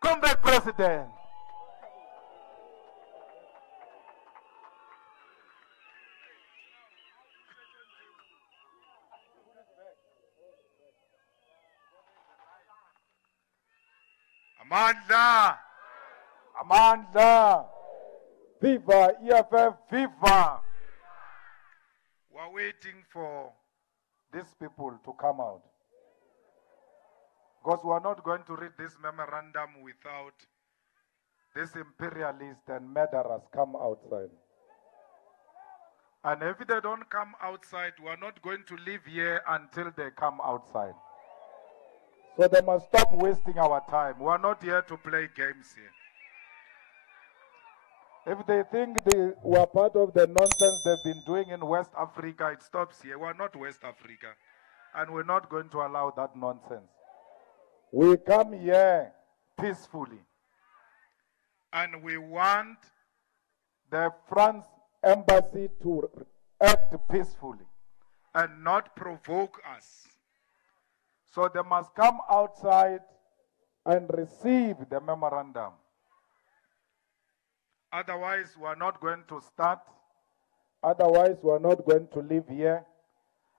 Come back, President. Amandla. Amandla. Viva EFF, viva. We're waiting for these people to come out. Because we are not going to read this memorandum without these imperialists and murderers come outside. And if they don't come outside, we are not going to leave here until they come outside. So they must stop wasting our time. We are not here to play games here. If they think they were part of the nonsense they've been doing in West Africa, it stops here. We're not West Africa. And we're not going to allow that nonsense. We come here peacefully. And we want the France embassy to act peacefully and not provoke us. So they must come outside and receive the memorandum. Otherwise, we are not going to start. Otherwise, we are not going to live here.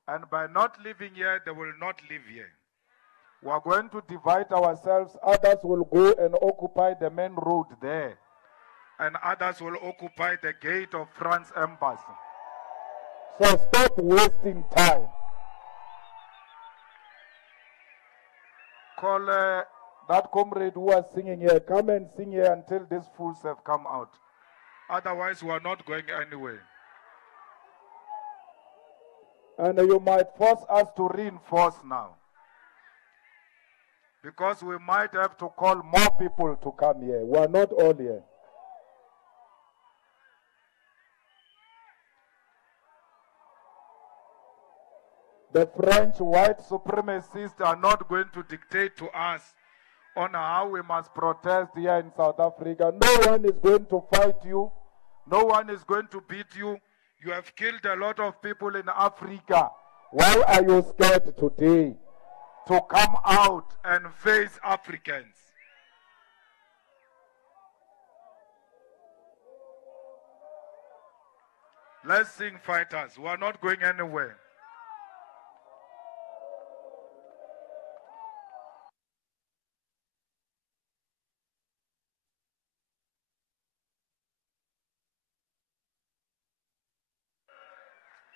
And by not living here, they will not live here. We are going to divide ourselves. Others will go and occupy the main road there. And others will occupy the gate of France embassy. So stop wasting time. Call that comrade who was singing here. Come and sing here until these fools have come out. Otherwise, we are not going anywhere. And you might force us to reinforce now. Because we might have to call more people to come here. We are not all here. The French white supremacists are not going to dictate to us on how we must protest here in South Africa. No one is going to fight you. No one is going to beat you. You have killed a lot of people in Africa. Why are you scared today to come out and face Africans? Let's sing fighters. We are not going anywhere.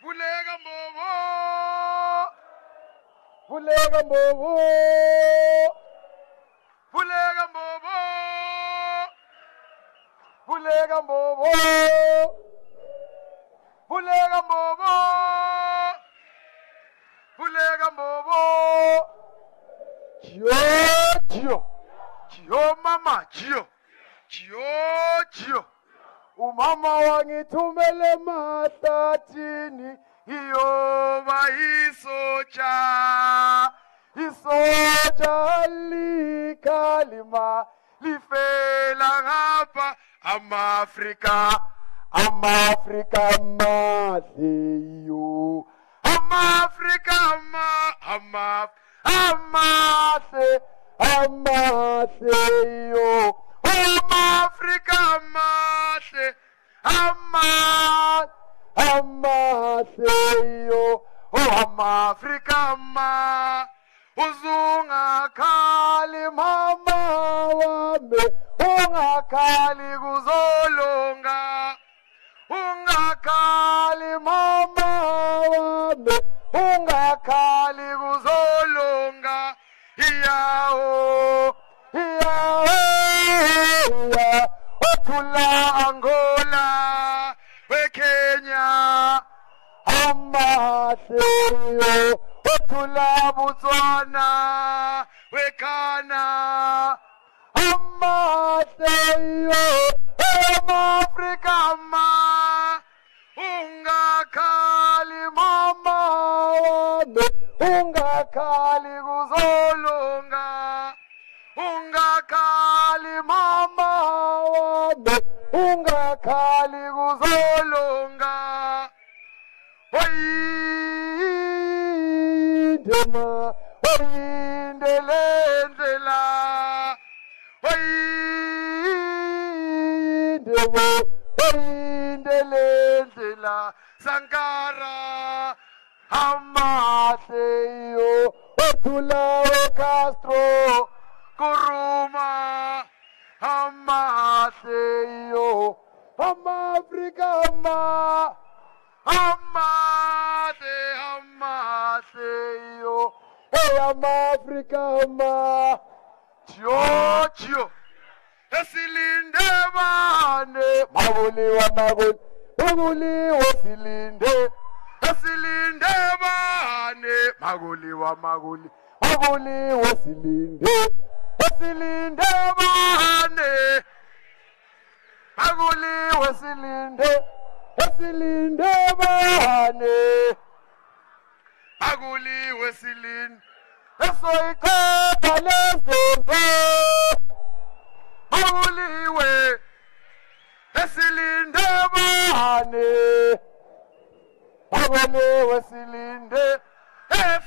Vulega Mbobo! Vulega Mbobo! Vulega Mbobo! Vulega Mbobo! Vulega Mbobo! Vulega Mbobo! Chio, chio! Chio mama, chio! Chio, chio! Umama wangithumele matatini iyoba isoja likalima lifela ngapha Africa maseyo Africa amaseyo Africa mahle amaseyo Africa ma uzungakhali mama wami ungakhali kuzolonga ungakhali mama wami ungakhali kuzolonga iyawo Otula Angola, we Kenya, Amaseyo, Otula Botswana, we Ghana, Amaseyo, Africa ma, ungakhali mama wami, ungakhali kuzolonga, ungakhali mama wami, ungakhali kuzolonga. Hey! Kosovo, Indelendela, Sankara, Amateo, Otula, Castro, Kuruma, Amateo, Africa, Amateo, hey, Africa, Tio, Esilinde mane, Maguli wa Maguli, Maguli wa Silinde, Esilinde mane, Maguli wa Maguli, Maguli wa Silinde, Esilinde mane, Maguli wa Silinde, Esilinde mane, Maguli wa Silinde, Esoiko palesozo. Maguliwe, Esilinde mane, Maguliwe Silinde,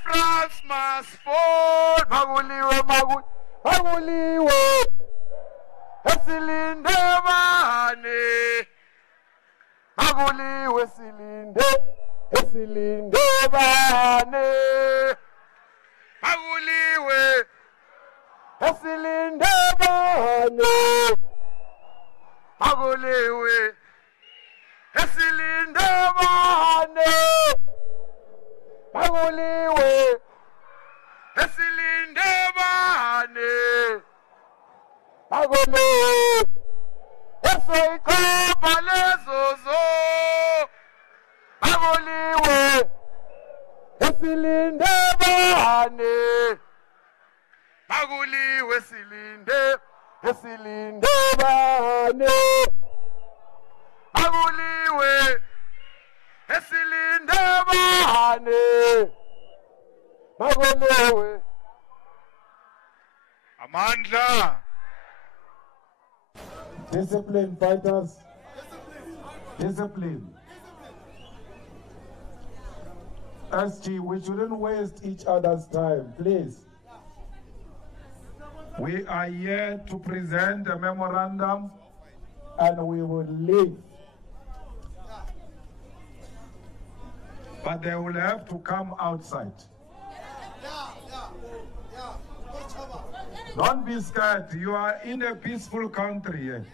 France must fall, Maguliwe, Maguliwe, Esilinde mane, Maguliwe Silinde, Esilinde mane, Maguliwe, Esilinde mane, Maguliwe, Esilinde mane, Maguliwe, Esilinde mane, Maguliwe, Esoiko palezozo, Maguliwe, Esilinde mane, Maguliwe Silinde, Esilinde mane, Maguliwe, Esilinde mane, Maguliwe. Amandla. Discipline, fighters. Discipline. SG, we shouldn't waste each other's time, please. We are here to present a memorandum and we will leave. But they will have to come outside. Don't be scared. You are in a peaceful country here.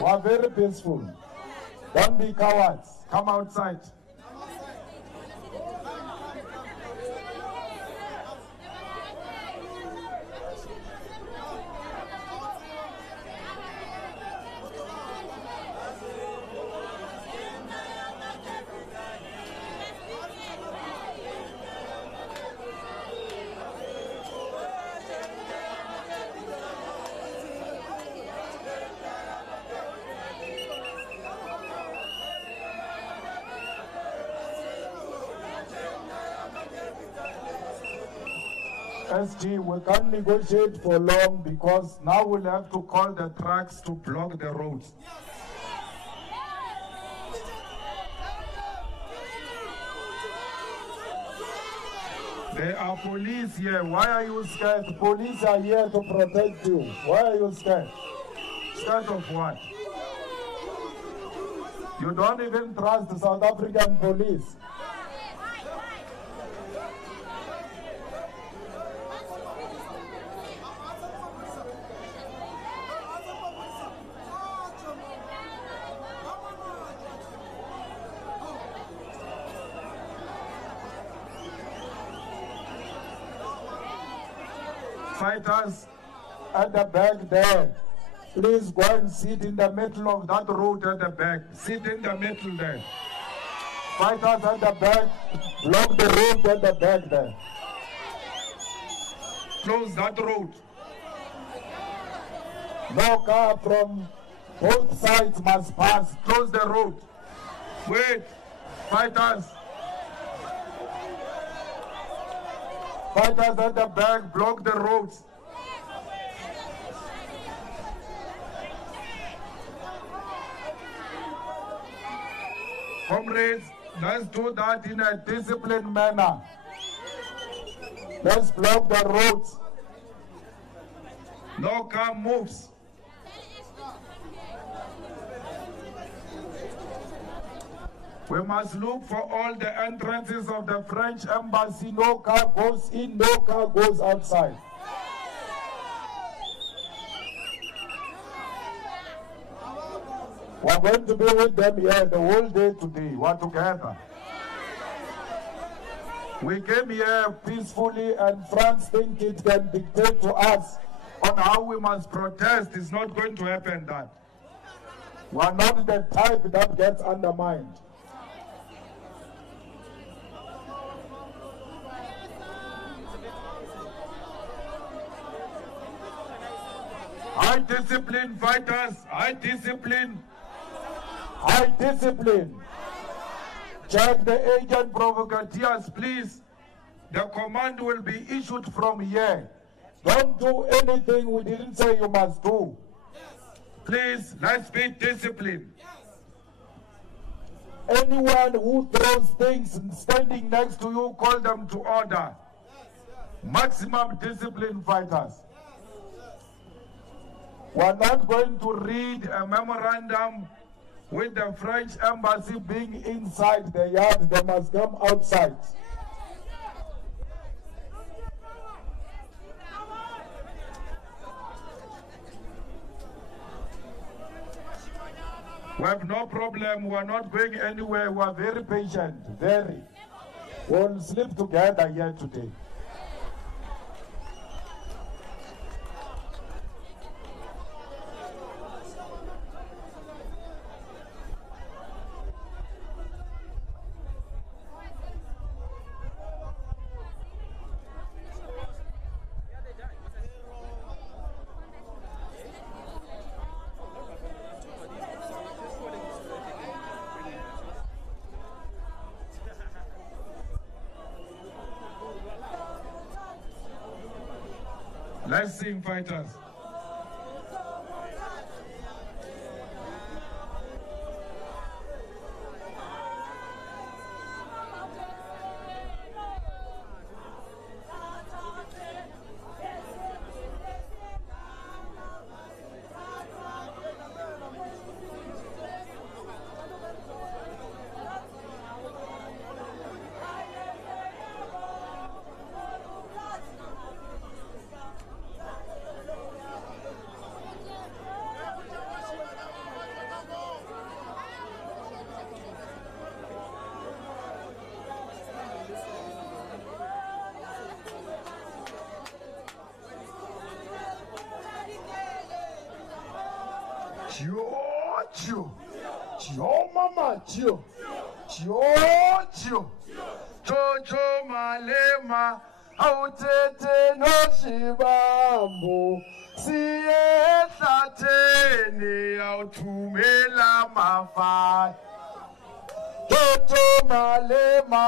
We are very peaceful. Don't be cowards. Come outside. SG, we can't negotiate for long because now we'll have to call the trucks to block the roads. There are police here. Why are you scared? Police are here to protect you. Why are you scared? Scared of what? You don't even trust the South African police. Fighters at the back there, please go and sit in the middle of that road at the back. Sit in the middle there. Fighters at the back, block the road at the back there. Close that road. No car from both sides must pass. Close the road. Wait, fighters. Fighters at the back, block the roads. Comrades, let's do that in a disciplined manner. Let's block the roads. No car moves. We must look for all the entrances of the French embassy. No car goes in, no car goes outside. We're going to be with them here the whole day today. We're together. We came here peacefully, and France thinks it can dictate to us on how we must protest. It's not going to happen that. We're not the type that gets undermined. High discipline fighters, high discipline. High discipline. Check the agent provocateurs, please. The command will be issued from here. Don't do anything we didn't say you must do. Please, let's be disciplined. Anyone who throws things standing next to you, call them to order. Maximum discipline fighters. We're not going to read a memorandum with the French embassy being inside the yard. They must come outside. We have no problem. We are not going anywhere. We are very patient. Very. We'll sleep together here today. Let's sing, fighters. Julius Malema, awuthethe noshibambo, siye ehlatheni awuthumela mafaya. Julius Malema,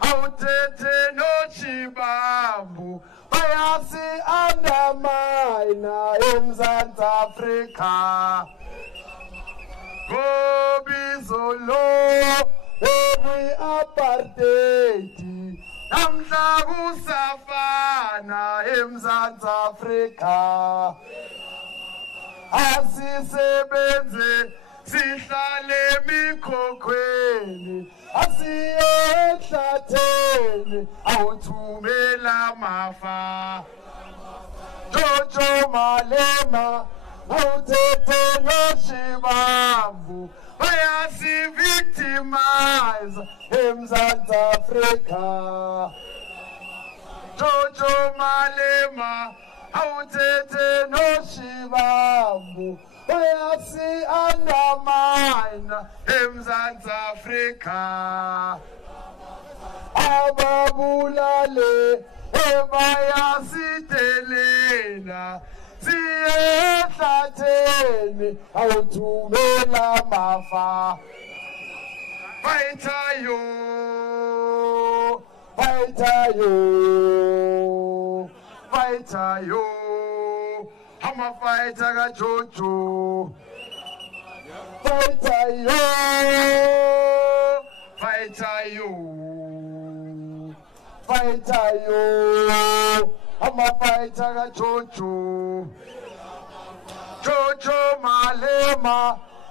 awuthethe noshibambo, bayasi andamina eMzantsi Afrika. Gobizo lo apartheid namhla kusafana eMzantsi Afrika. Asisebenze sihlale emikhokhweni, asiye ehlatheni awuthumela mafa. Julius Malema, awuthethe noshibambo, bayasi-victimize eMzantsi Afrika. Julius Malema, awuthethe noshibambo, bayasi-undermine eMzantsi Afrika. Ababulale ebayasitelela, siye ehlatheni awuthumela mafa. Fighter yo, fighter yo, fighter yo, amafighter kaJojo. Fighter yo, fighter yo, fighter yo, amafighter kaJojo. Julius Malema,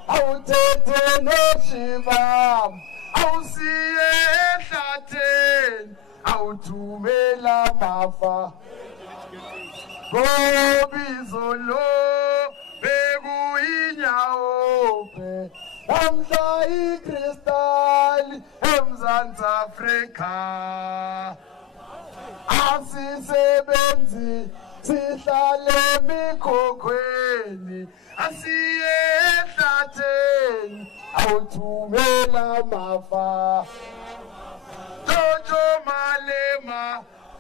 awuthethe noshibambo, awusiye ehlatheni awuthumela mafa ngobizo lo bekuyinyawo namhla ikristali eMzantsi Afrika asisebenzi sihlale emikhokhweni asiye ehlatheni awuthumela mafa Julius Malema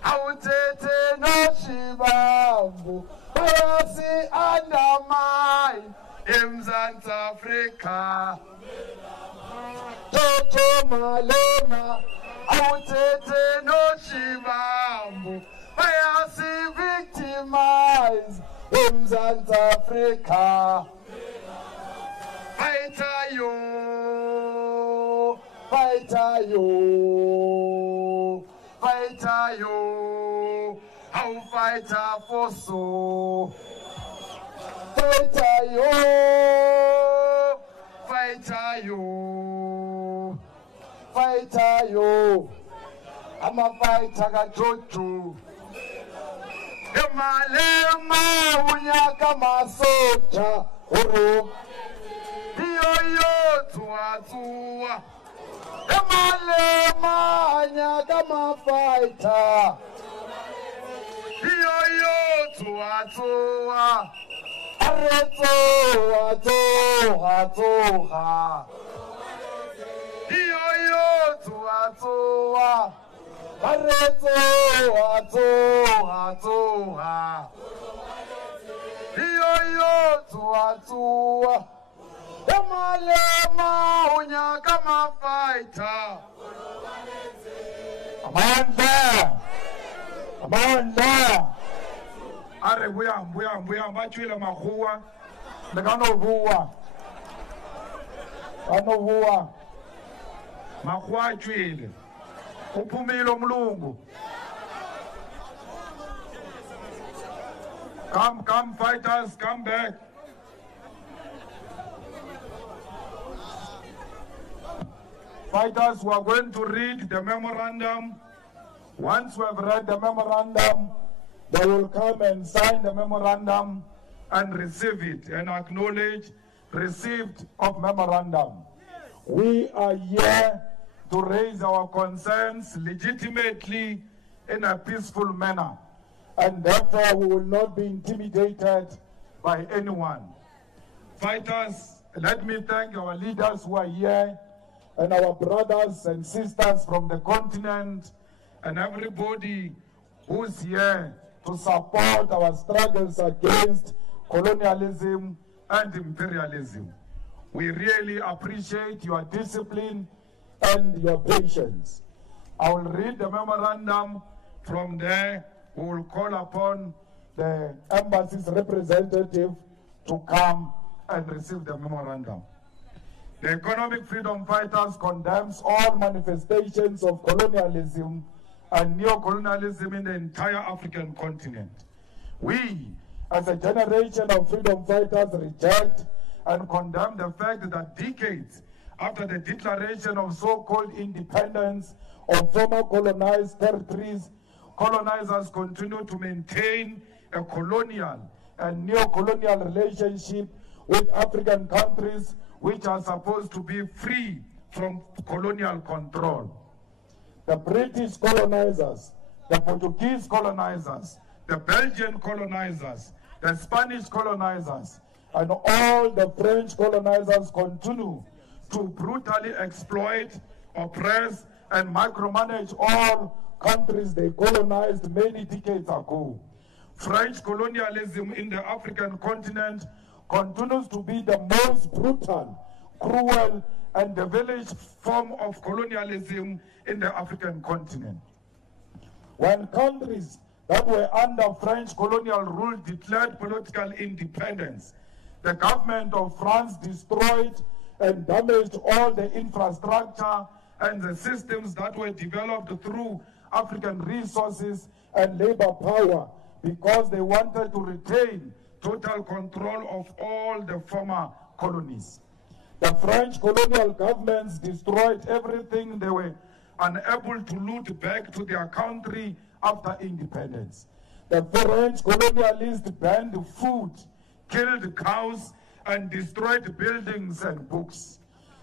awuthethe noShibambu bayasi undermine eMzantsi Afrika Julius Malema awuthethe noShibambu bayasi victimize eMzantsi Afrika Fighter yo, how fighter for so. Fighter yo, I'm a fighter gajojo. Malema unyaka masoja, oro. Yo tuwa. Malema nyaka mafighter. Yo tuwa. Areto. Yo tuwa. Areto. Yo tuwa. Malema unyaka mafighter. Amanda. Are buya machwila makhuwa Lekanovuwa. makhuwa achwile uphumile umlungu. Come fighters, come back. Fighters, we are going to read the memorandum. Once we have read the memorandum, they will come and sign the memorandum and receive it and acknowledge receipt of memorandum. We are here to raise our concerns legitimately in a peaceful manner, and therefore we will not be intimidated by anyone. Fighters, let me thank our leaders who are here and our brothers and sisters from the continent and everybody who's here to support our struggles against colonialism and imperialism. We really appreciate your discipline and your patience. I will read the memorandum. From there, we will call upon the embassy's representative to come and receive the memorandum. The Economic Freedom Fighters condemns all manifestations of colonialism and neo-colonialism in the entire African continent. We, as a generation of freedom fighters, reject and condemn the fact that decades after the declaration of so-called independence of former colonized territories, colonizers continue to maintain a colonial and neo-colonial relationship with African countries which are supposed to be free from colonial control. The British colonizers, the Portuguese colonizers, the Belgian colonizers, the Spanish colonizers, and all the French colonizers continue to brutally exploit, oppress, and micromanage all countries they colonized many decades ago. French colonialism in the African continent continues to be the most brutal, cruel, and devilish form of colonialism in the African continent. When countries that were under French colonial rule declared political independence, the government of France destroyed and damaged all the infrastructure and the systems that were developed through African resources and labor power because they wanted to retain total control of all the former colonies. The French colonial governments destroyed everything they were unable to loot back to their country after independence. The French colonialists banned food, killed cows, and destroyed buildings and books.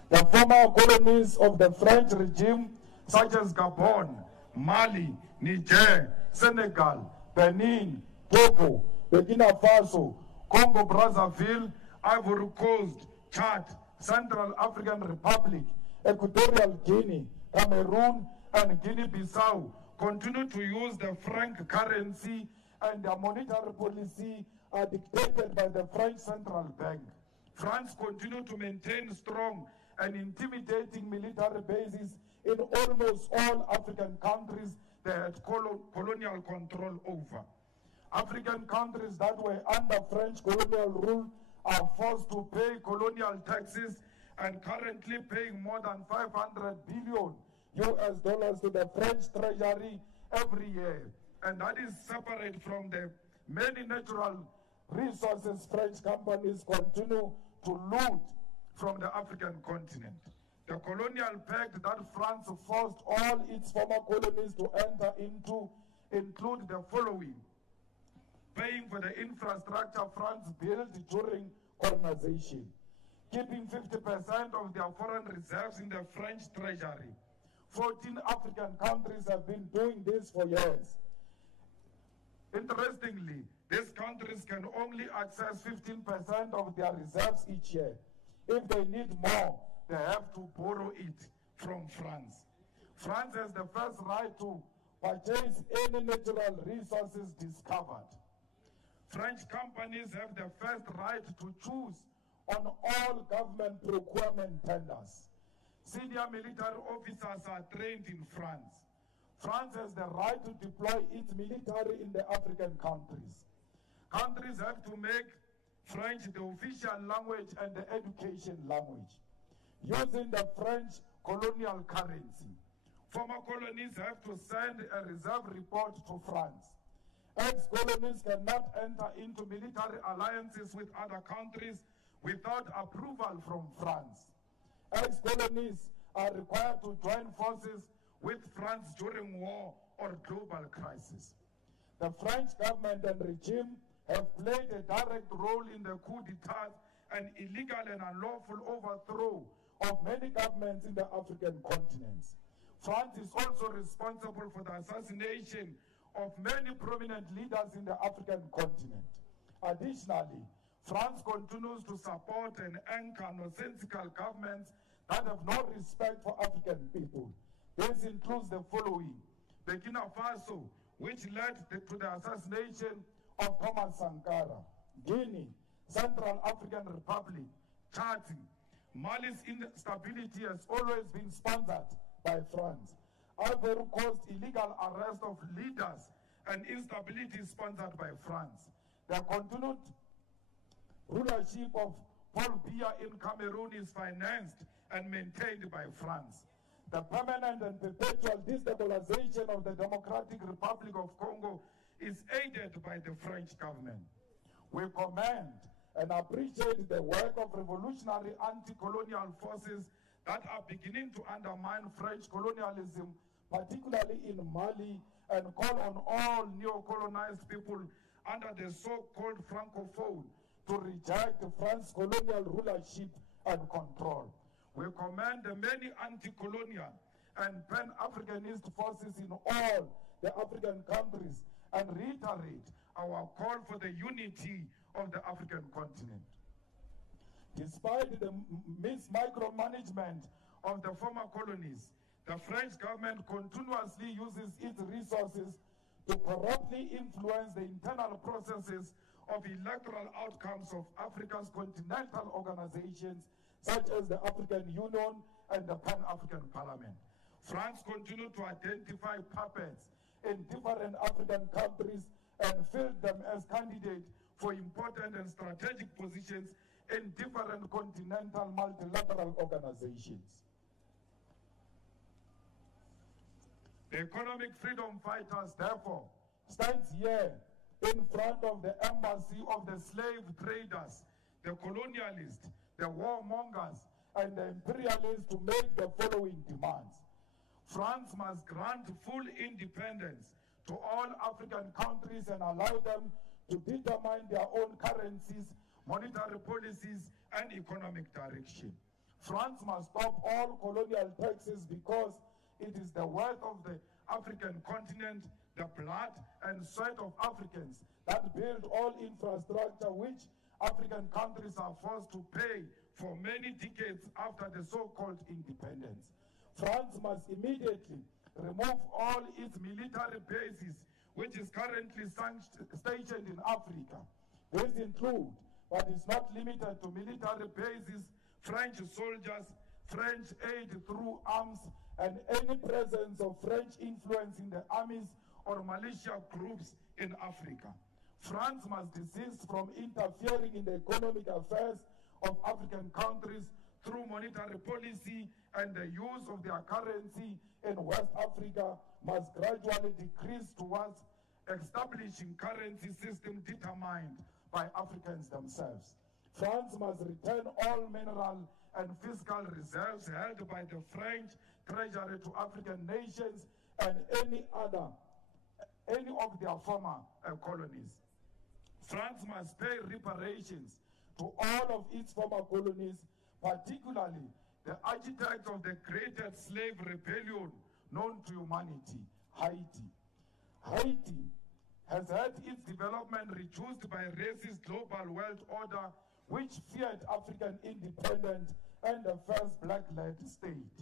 The former colonies of the French regime, such as Gabon, Mali, Niger, Senegal, Benin, Togo, Burkina Faso, Congo Brazzaville, Ivory Coast, Chad, Central African Republic, Equatorial Guinea, Cameroon, and Guinea-Bissau continue to use the franc currency, and their monetary policy are dictated by the French Central Bank. France continued to maintain strong and intimidating military bases in almost all African countries they had colonial control over. African countries that were under French colonial rule are forced to pay colonial taxes and currently paying more than 500 billion US dollars to the French treasury every year. And that is separate from the many natural resources French companies continue to loot from the African continent. The colonial pact that France forced all its former colonies to enter into include the following: paying for the infrastructure France built during colonization, keeping 50% of their foreign reserves in the French treasury. 14 African countries have been doing this for years. Interestingly, these countries can only access 15% of their reserves each year. If they need more, they have to borrow it from France. France has the first right to purchase any natural resources discovered. French companies have the first right to choose on all government procurement tenders. Senior military officers are trained in France. France has the right to deploy its military in the African countries. Countries have to make French the official language and the education language, using the French colonial currency. Former colonies have to send a reserve report to France. Ex-colonies cannot enter into military alliances with other countries without approval from France. Ex-colonies are required to join forces with France during war or global crisis. The French government and regime have played a direct role in the coup d'etat and illegal and unlawful overthrow of many governments in the African continents. France is also responsible for the assassination of many prominent leaders in the African continent. Additionally, France continues to support and anchor nonsensical governments that have no respect for African people. This includes the following: Burkina Faso, which led to the assassination of Thomas Sankara; Guinea, Central African Republic, Chad. Mali's instability has always been sponsored by France. Ivory Coast illegal arrest of leaders and instability sponsored by France. The continued rulership of Paul Biya in Cameroon is financed and maintained by France. The permanent and perpetual destabilization of the Democratic Republic of Congo is aided by the French government. We commend and appreciate the work of revolutionary anti-colonial forces that are beginning to undermine French colonialism, particularly in Mali, and call on all neo-colonized people under the so-called Francophone to reject France's colonial rulership and control. We commend the many anti-colonial and pan-Africanist forces in all the African countries and reiterate our call for the unity of the African continent. Despite the micromanagement of the former colonies, the French government continuously uses its resources to corruptly influence the internal processes of electoral outcomes of Africa's continental organizations, such as the African Union and the Pan-African Parliament. France continues to identify puppets in different African countries and field them as candidates for important and strategic positions in different continental multilateral organizations. The economic freedom fighters, therefore, stands here in front of the embassy of the slave traders, the colonialists, the warmongers, and the imperialists to make the following demands. France must grant full independence to all African countries and allow them to determine their own currencies, monetary policies, and economic direction. France must stop all colonial taxes because it is the wealth of the African continent, the blood and sweat of Africans that build all infrastructure which African countries are forced to pay for many decades after the so-called independence. France must immediately remove all its military bases which is currently stationed in Africa. These include, but is not limited to, military bases, French soldiers, French aid through arms, and any presence of French influence in the armies or militia groups in Africa. France must desist from interfering in the economic affairs of African countries through monetary policy, and the use of their currency in West Africa must gradually decrease towards establishing currency system determined by Africans themselves. France must return all mineral and fiscal reserves held by the French treasury to African nations and any of their former colonies. France must pay reparations to all of its former colonies, particularly the architect of the greatest slave rebellion known to humanity, Haiti. Haiti has had its development reduced by racist global world order which feared African independence and the first black-led state.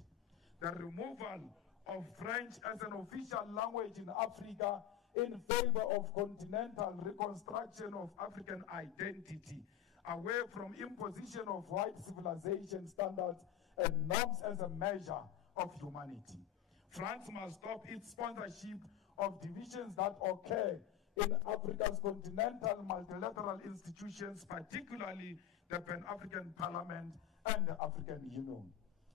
The removal of French as an official language in Africa in favor of continental reconstruction of African identity, away from imposition of white civilization standards and norms as a measure of humanity. France must stop its sponsorship of divisions that occur in Africa's continental multilateral institutions, particularly the Pan-African Parliament and the African Union.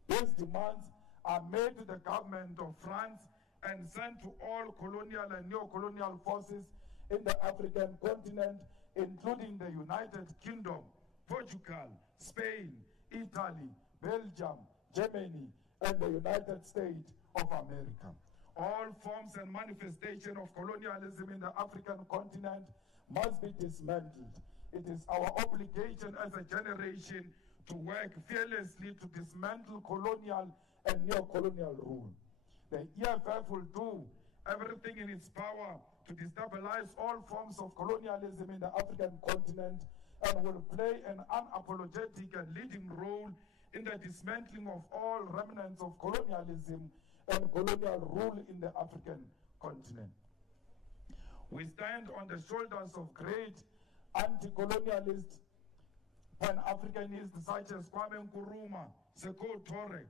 These demands are made to the government of France and sent to all colonial and neo-colonial forces in the African continent, including the United Kingdom, Portugal, Spain, Italy, Belgium, Germany, and the United States of America. All forms and manifestations of colonialism in the African continent must be dismantled. It is our obligation as a generation to work fearlessly to dismantle colonial and neo-colonial rule. The EFF will do everything in its power to destabilize all forms of colonialism in the African continent and will play an unapologetic and leading role in the dismantling of all remnants of colonialism and colonial rule in the African continent. We stand on the shoulders of great anti-colonialists, Pan-Africanists such as Kwame Nkrumah, Sekou Toure,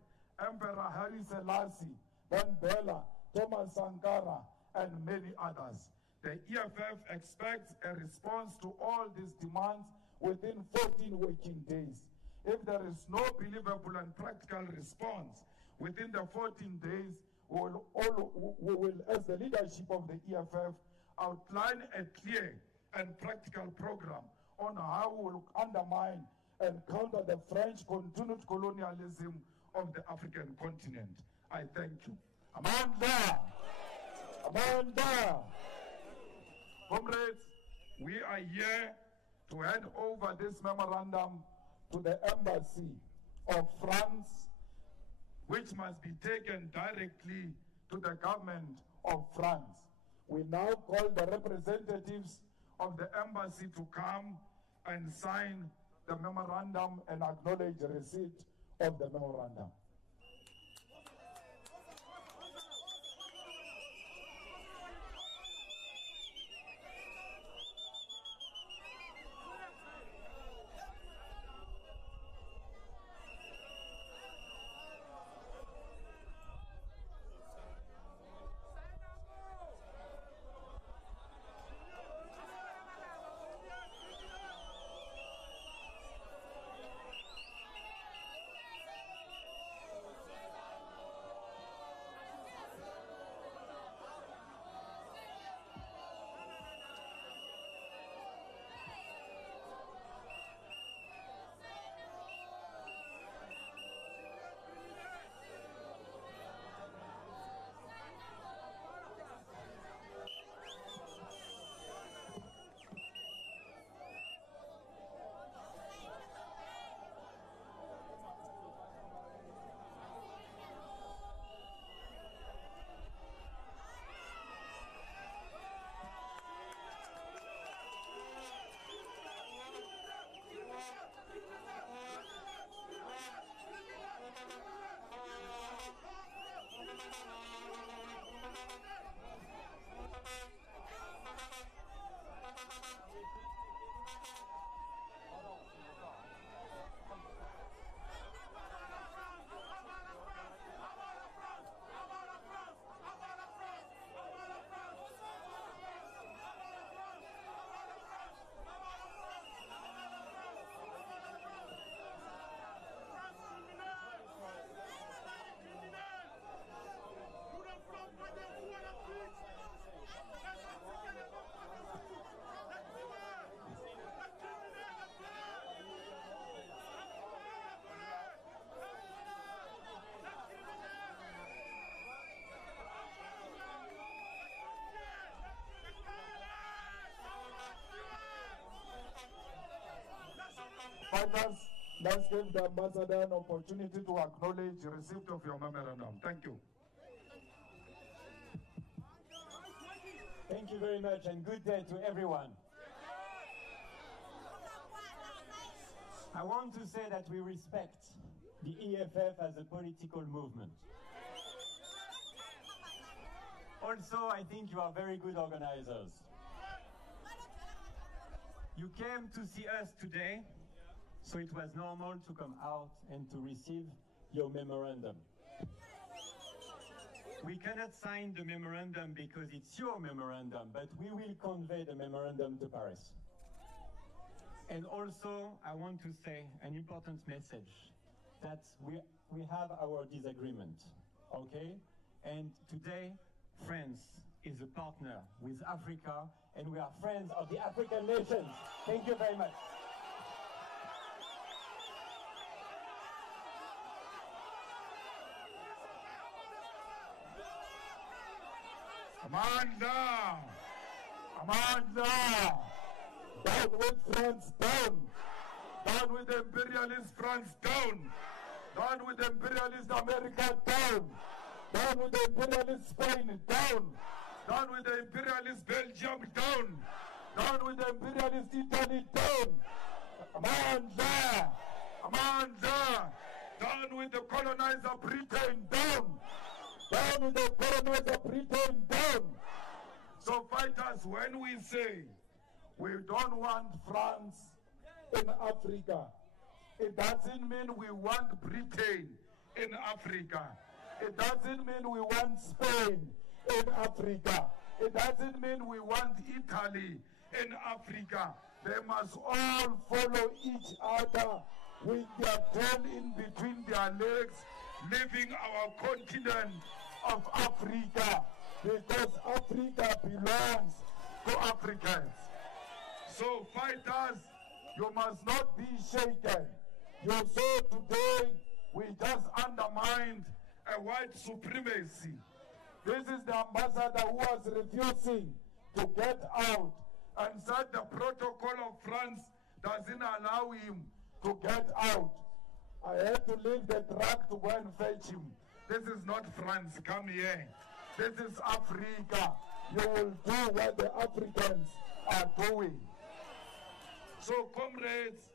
Emperor Haile Selassie, Mandela, Thomas Sankara, and many others. The EFF expects a response to all these demands within 14 working days. If there is no believable and practical response within the 14 days, we will, as the leadership of the EFF, outline a clear and practical program on how we will undermine and counter the French continued colonialism of the African continent. I thank you. Amanda! Amanda! Comrades, we are here to hand over this memorandum to the embassy of France, which must be taken directly to the government of France. We now call the representatives of the embassy to come and sign the memorandum and acknowledge the receipt of the memorandum. Fighters, let's give the ambassador an opportunity to acknowledge the receipt of your memorandum. Thank you. Thank you very much and good day to everyone. I want to say that we respect the EFF as a political movement. Also, I think you are very good organizers. You came to see us today, so it was normal to come out and to receive your memorandum. We cannot sign the memorandum because it's your memorandum, but we will convey the memorandum to Paris. And also, I want to say an important message, that we have our disagreement, okay? And today, France is a partner with Africa, and we are friends of the African nations. Thank you very much. Amanda! Amanda! Down with France, down! Down with the imperialist France, down! Down with the imperialist America, down! Down with the imperialist Spain, down! Down with the imperialist Belgium, down! Down with the imperialist Italy, down! Amanda! Amanda! Down with the colonizer Britain, down! Down with the colonizer Britain, down! So fighters, when we say we don't want France in Africa, it doesn't mean we want Britain in Africa. It doesn't mean we want Spain in Africa. It doesn't mean we want Italy in Africa. They must all follow each other with their tail in between their legs, leaving our continent of Africa, because Africa belongs to Africans. So fighters, you must not be shaken. You saw today we just undermined a white supremacy. This is the ambassador who was refusing to get out and said the protocol of France doesn't allow him to get out. I had to leave the truck to go and fetch him. This is not France, come here. This is Africa. You will do what the Africans are doing. So comrades,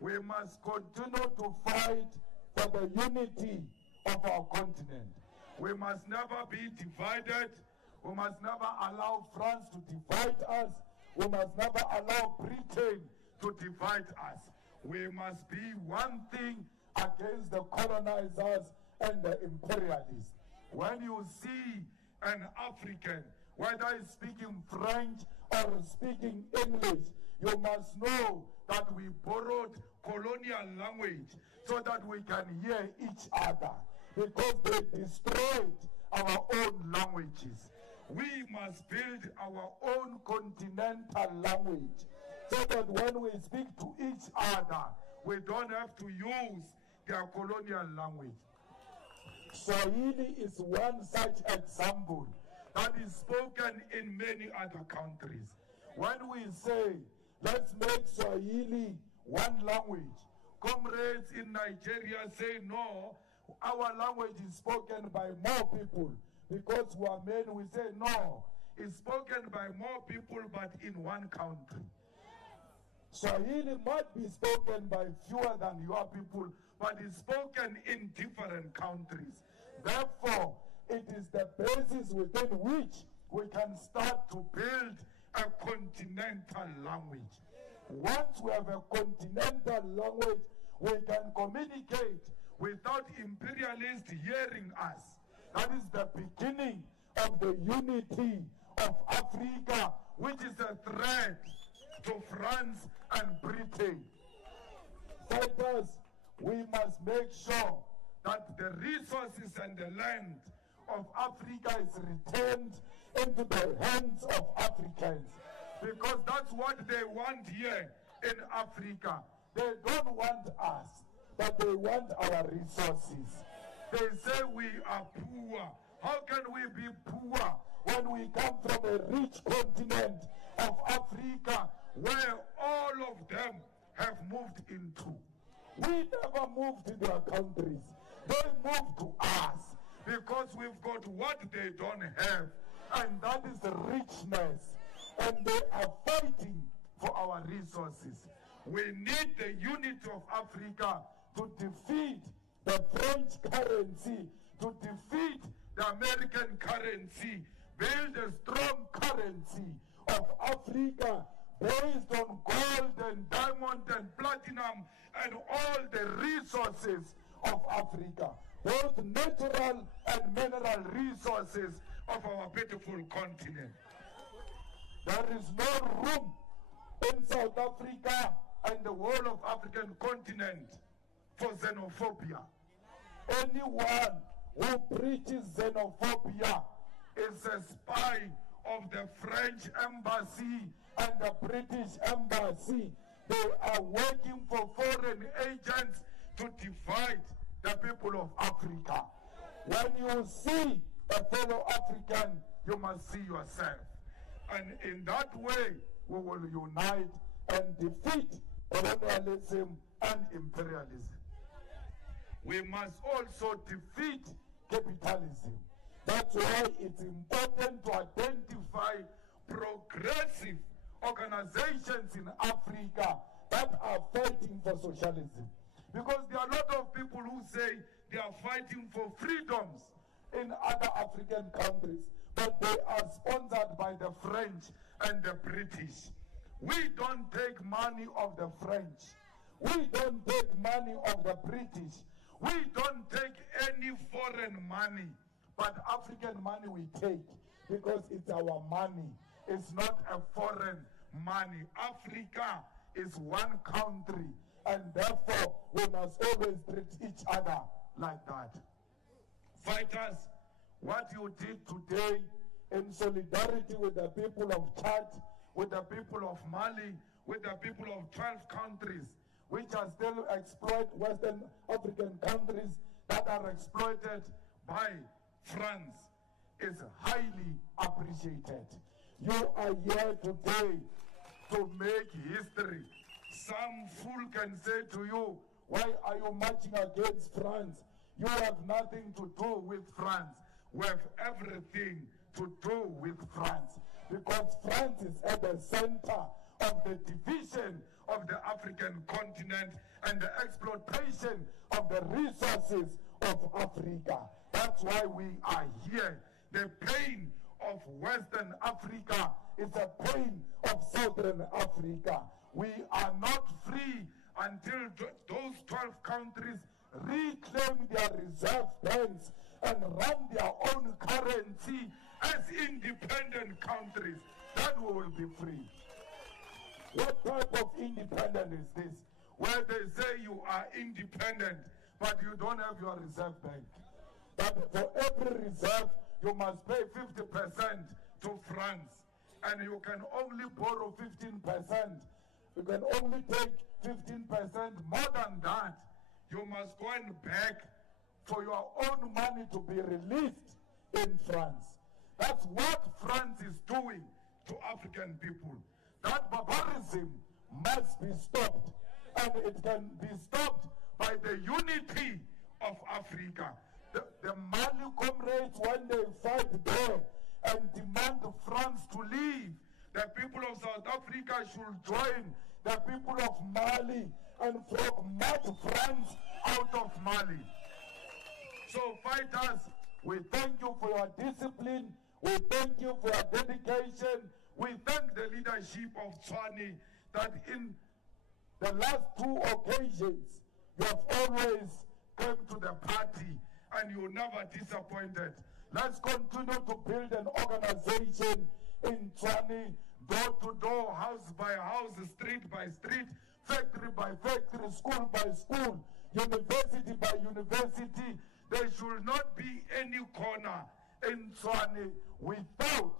we must continue to fight for the unity of our continent. We must never be divided. We must never allow France to divide us. We must never allow Britain to divide us. We must be one thing against the colonizers and the imperialists. When you see an African, whether he's speaking French or speaking English, you must know that we borrowed colonial language so that we can hear each other, because they destroyed our own languages. We must build our own continental language so that when we speak to each other, we don't have to use their colonial language. Swahili is one such example that is spoken in many other countries. When we say, let's make Swahili one language, comrades in Nigeria say, no, our language is spoken by more people because we are men. We say, no, it's spoken by more people but in one country. Swahili might be spoken by fewer than your people, but it's spoken in different countries. Therefore, it is the basis within which we can start to build a continental language. Once we have a continental language, we can communicate without imperialists hearing us. That is the beginning of the unity of Africa, which is a threat to France and Britain. Fighters, we must make sure that the resources and the land of Africa is returned into the hands of Africans, because that's what they want here in Africa. They don't want us, but they want our resources. They say we are poor. How can we be poor when we come from a rich continent of Africa where all of them have moved into? We never moved to their countries. They moved to us because we've got what they don't have, and that is the richness. And they are fighting for our resources. We need the unity of Africa to defeat the French currency, to defeat the American currency, build a strong currency of Africa based on gold and diamond and platinum and all the resources of Africa, both natural and mineral resources of our beautiful continent. There is no room in South Africa and the whole of African continent for xenophobia. Anyone who preaches xenophobia is a spy of the French embassy and the British embassy. They are working for foreign agents to divide the people of Africa. When you see a fellow African, you must see yourself. And in that way, we will unite and defeat colonialism and imperialism. We must also defeat capitalism. That's why it's important to identify progressive organizations in Africa that are fighting for socialism. Because there are a lot of people who say they are fighting for freedoms in other African countries, but they are sponsored by the French and the British. We don't take money of the French. We don't take money of the British. We don't take any foreign money, but African money we take because it's our money. It's not a foreign money. Africa is one country, and therefore we must always treat each other like that. Fighters, what you did today in solidarity with the people of Chad, with the people of Mali, with the people of 12 countries, which are still exploit Western African countries that are exploited by France, is highly appreciated. You are here today to make history. Some fool can say to you, why are you marching against France? You have nothing to do with France. We have everything to do with France, because France is at the center of the division of the African continent and the exploitation of the resources of Africa. That's why we are here. The pain of Western Africa is a pain of Southern Africa. We are not free until those 12 countries reclaim their reserve banks and run their own currency as independent countries. Then we will be free. What type of independence is this? Where they say you are independent, but you don't have your reserve bank. But for every reserve, you must pay 50% to France. And you can only borrow 15%. You can only take 15%. More than that, you must go and beg for your own money to be released in France. That's what France is doing to African people. That barbarism must be stopped, and it can be stopped by the unity of Africa. The Mali comrades, when they fight there and demand France to leave, the people of South Africa should join the people of Mali and march France out of Mali. So fighters, we thank you for your discipline. We thank you for your dedication. We thank the leadership of Tshwane that in the last 2 occasions, you have always come to the party and you never disappointed. Let's continue to build an organization in Tshwane, door to door, house by house, street by street, factory by factory, school by school, university by university. There should not be any corner in Tshwane without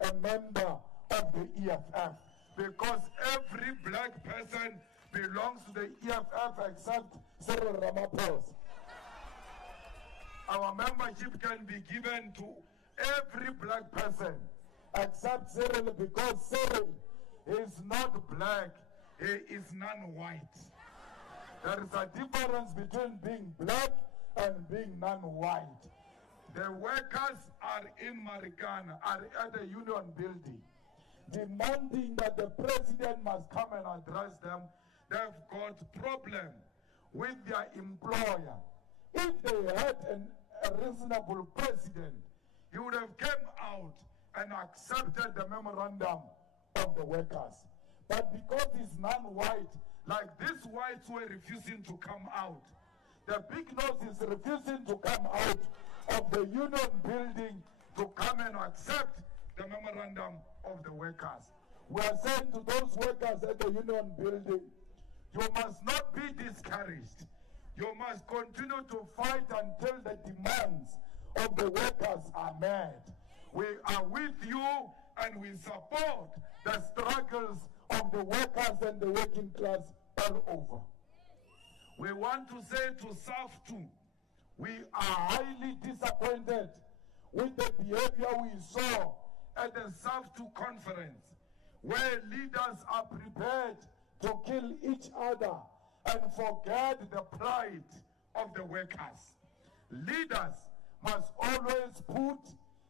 a member of the EFF, because every black person belongs to the EFF except Cyril Ramaphosa. Our membership can be given to every black person except Cyril, because Cyril is not black, he is non-white. There is a difference between being black and being non-white. The workers are in Marikana, are at the union building, demanding that the president must come and address them. They've got problem with their employer. If they had a reasonable president, he would have come out and accepted the memorandum of the workers. But because he's non-white, like these whites were refusing to come out, the big nose is refusing to come out of the union building to come and accept the memorandum of the workers. We are saying to those workers at the union building, you must not be discouraged. You must continue to fight until the demands of the workers are met. We are with you and we support the struggles of the workers and the working class all over. We want to say to SAF2, we are highly disappointed with the behavior we saw at the SAF2 conference, where leaders are prepared to kill each other and forget the plight of the workers. Leaders must always put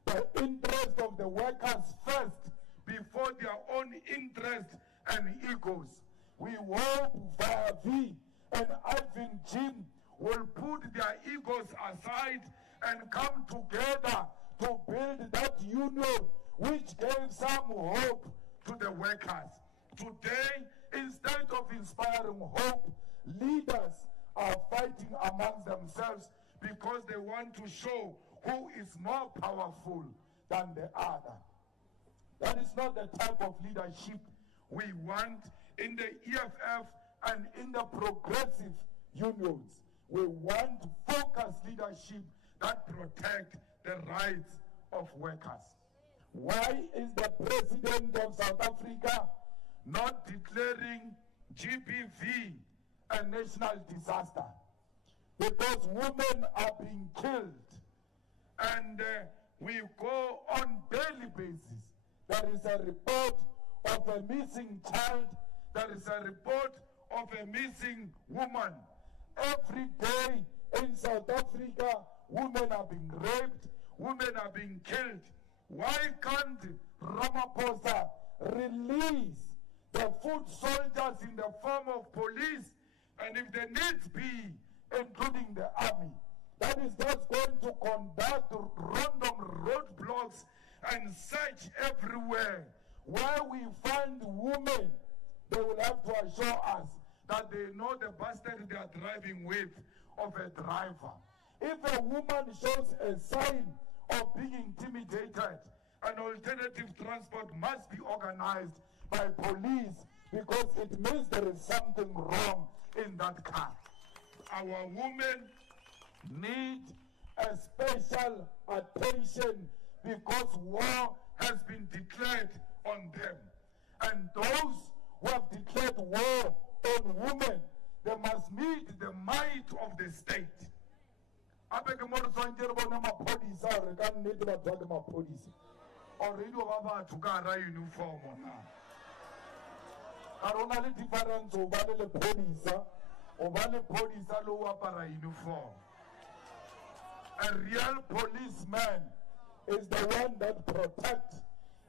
the interest of the workers first before their own interest and egos. We hope Vavi and Ivan Jim will put their egos aside and come together to build that union which gave some hope to the workers. Today, instead of inspiring hope, leaders are fighting amongst themselves because they want to show who is more powerful than the other. That is not the type of leadership we want in the EFF and in the progressive unions. We want focused leadership that protect the rights of workers. Why is the president of South Africa not declaring GBV a national disaster? Because women are being killed, and we go on daily basis. There is a report of a missing child. There is a report of a missing woman. Every day in South Africa, women are being raped, women are being killed. Why can't Ramaphosa release the foot soldiers in the form of police, and if there needs be, including the army, that is just going to conduct random roadblocks and search everywhere? Where we find women, they will have to assure us that they know the bastard they are driving with of a driver. If a woman shows a sign of being intimidated, an alternative transport must be organized by police, because it means there is something wrong in that car. Our women need a special attention because war has been declared on them. And those who have declared war on women, they must meet the might of the state. Already over to Gara uniform. Only difference over the police lower para uniform. A real policeman is the one that protects.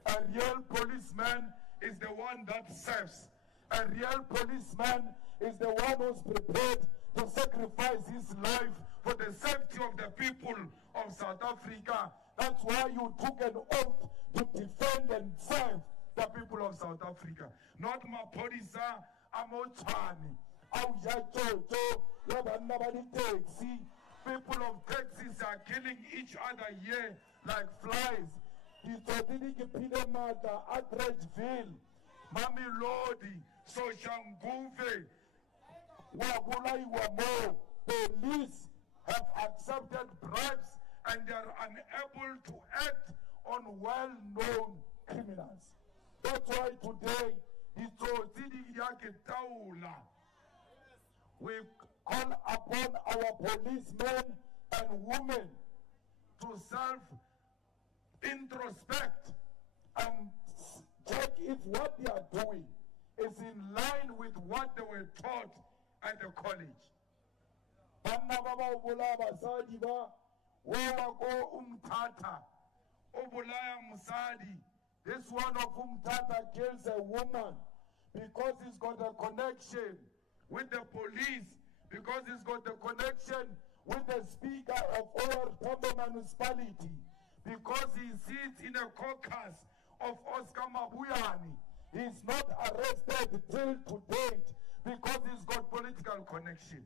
A real policeman is the one that serves. A real policeman is the one who's prepared to sacrifice his life for the safety of the people of South Africa. That's why you took an oath to defend and serve the people of South Africa. Not Mapolisa, Amochani, Aujachocho, Yabanabali taxi. People of taxis are killing each other here like flies. Isotini Pidamata, Atredgeville, Mami Lodi, Soshanguve, Wabulai Wamo. Police have accepted bribes and they are unable to act on well-known criminals. That's why today, we call upon our policemen and women to self-introspect and check if what they are doing is in line with what they were taught at the college. Banna baba ubulaya basadi ba, wako umtata, ubulaya musadi. This one of umtata kills a woman because he's got a connection with the police, because he's got a connection with the speaker of our Tambo municipality, because he sits in a caucus of Oscar Mabuyani. He's not arrested till to date because he's got political connection.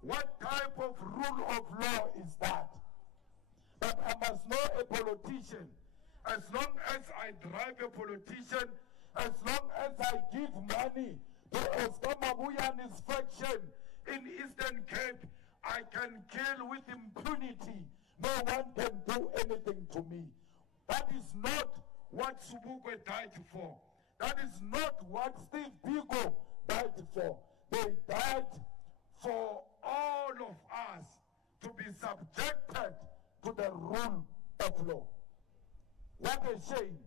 What type of rule of law is that? But I must know a politician. As long as I drive a politician, as long as I give money to Oscar Mabuyani's faction in Eastern Cape, I can kill with impunity. No one can do anything to me. That is not what Subukwe died for. That is not what Steve Biko died for. They died for all of us to be subjected to the rule of law. What a shame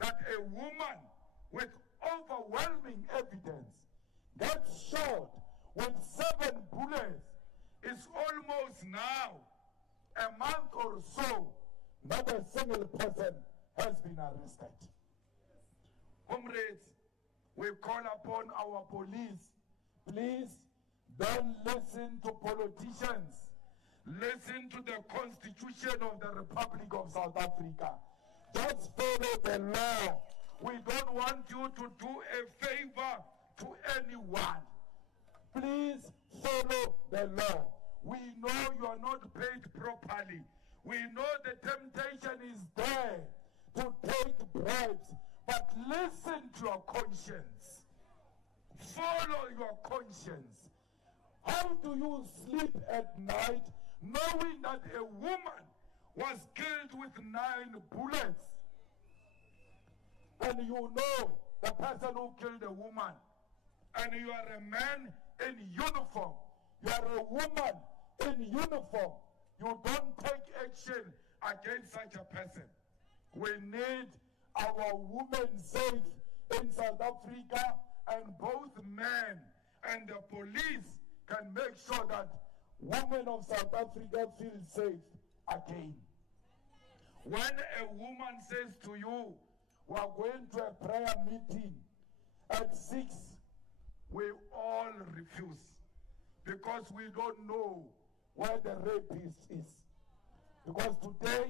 that a woman with overwhelming evidence gets shot with 7 bullets. Is almost now a month or so, not a single person has been arrested. Comrades, we call upon our police, please don't listen to politicians. Listen to the Constitution of the Republic of South Africa. Just follow the law. We don't want you to do a favor to anyone. Please follow the law. We know you are not paid properly. We know the temptation is there to take bribes, but listen to your conscience. Follow your conscience. How do you sleep at night knowing that a woman was killed with 9 bullets? And you know the person who killed a woman, and you are a man in uniform, you are a woman in uniform, you don't take action against such a person. We need our women safe in South Africa, and both men and the police can make sure that women of South Africa feel safe again. When a woman says to you, we are going to a prayer meeting at 6, we all refuse because we don't know where the rapist is. Because today,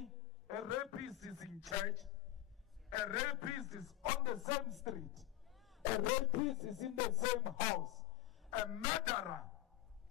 a rapist is in church, a rapist is on the same street, a rapist is in the same house, a murderer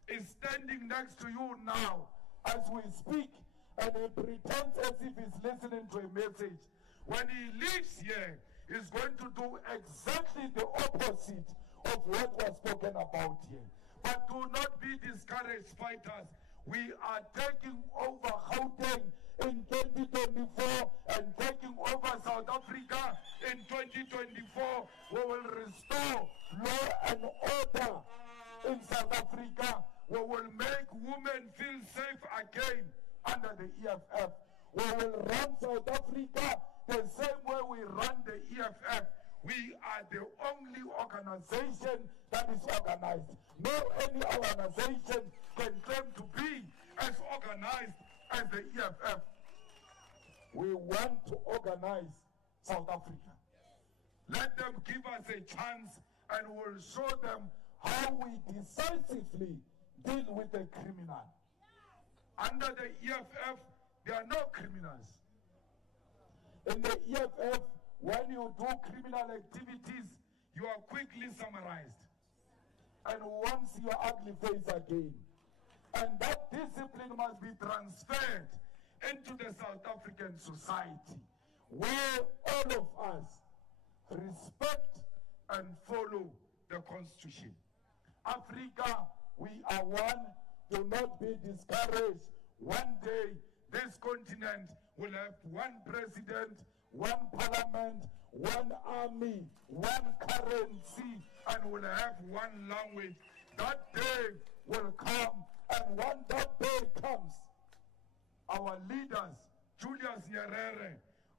is standing next to you now as we speak, and he pretends as if he's listening to a message. When he leaves here, he's going to do exactly the opposite of what was spoken about here. But do not be discouraged, fighters. We are taking over Gauteng in 2024 and taking over South Africa in 2024. We will restore law and order in South Africa. We will make women feel safe again under the EFF. We will run South Africa the same way we run the EFF. We are the only organization that is organized. No any organization can claim to be as organized as the EFF. We want to organize South Africa. Let them give us a chance, and we'll show them how we decisively deal with the criminal. Under the EFF, there are no criminals. In the EFF, when you do criminal activities, you are quickly summarized and once your ugly face again. And that discipline must be transferred into the South African society, where all of us respect and follow the Constitution. Africa, we are one. Do not be discouraged. One day, this continent will have one president, one parliament, one army, one currency, and will have one language. That day will come, and when that day comes, our leaders, Julius Malema,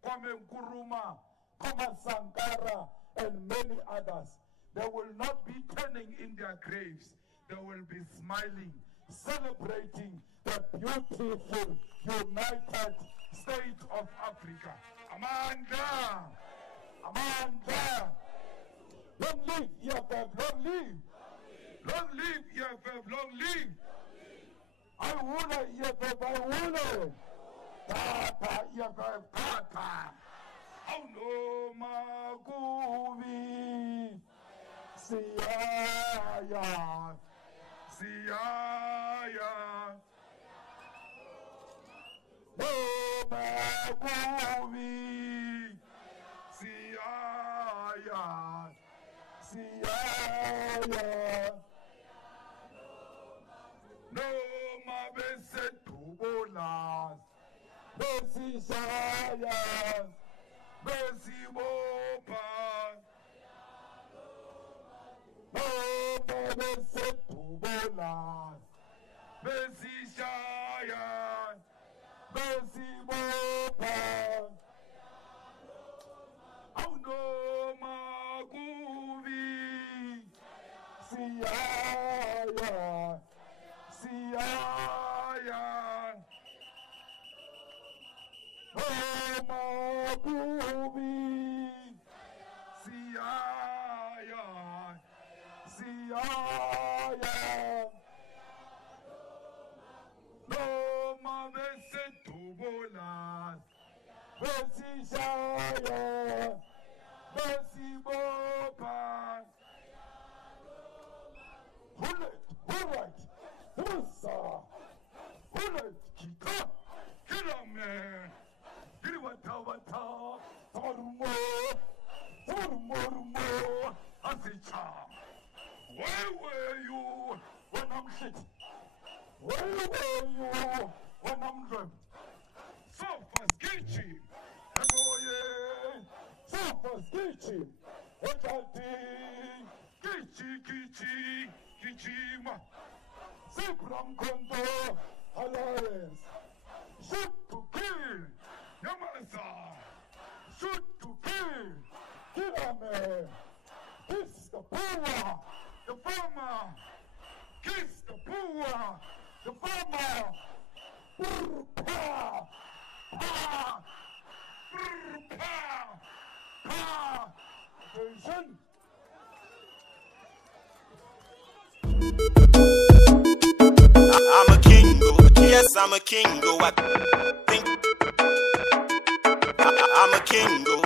Kwame Nkrumah, Thomas Sankara, and many others, They will not be turning in their graves. They will be smiling, celebrating the beautiful, united state of Africa. Amandla! Amandla! Long live EFF, long live! Long live EFF, long live! I wanna EFF, I wanna! Tata EFF, Tata! Auno Maguvi! Siaya! Siaya! No Maguvi! Siaya! Siaya! No Mabese Tubolas! Besi Siaya! Besi Bopa! No Mabese Tubolas! Besi Siaya! Besi Bopa! Oh no Maguvi! Siaya! Siaya! Oh Maguvi! Siaya! Siaya! No Mabese Tubolas! Besi Siaya! Besi Bopa! Hullet! Hullet! Hussa! Hullet! Kita! Kilame! Kiriwata-wata! Tormo! Tormo! Asicha! Where were you when I'm shit? Where were you when I'm drunk? Sofa sketchy! Sofa sketchy! Ekati! Kichima! Sibram Kondo Alliance! Shoot to kill! Yamasa! Shoot to kill! Kilame! Kiss the poor! The farmer! Kiss the poor! The farmer! Pa! Pa! Pa! Pa! Attention! I'm a kingo, yes I'm a kingo. I think I'm a kingo.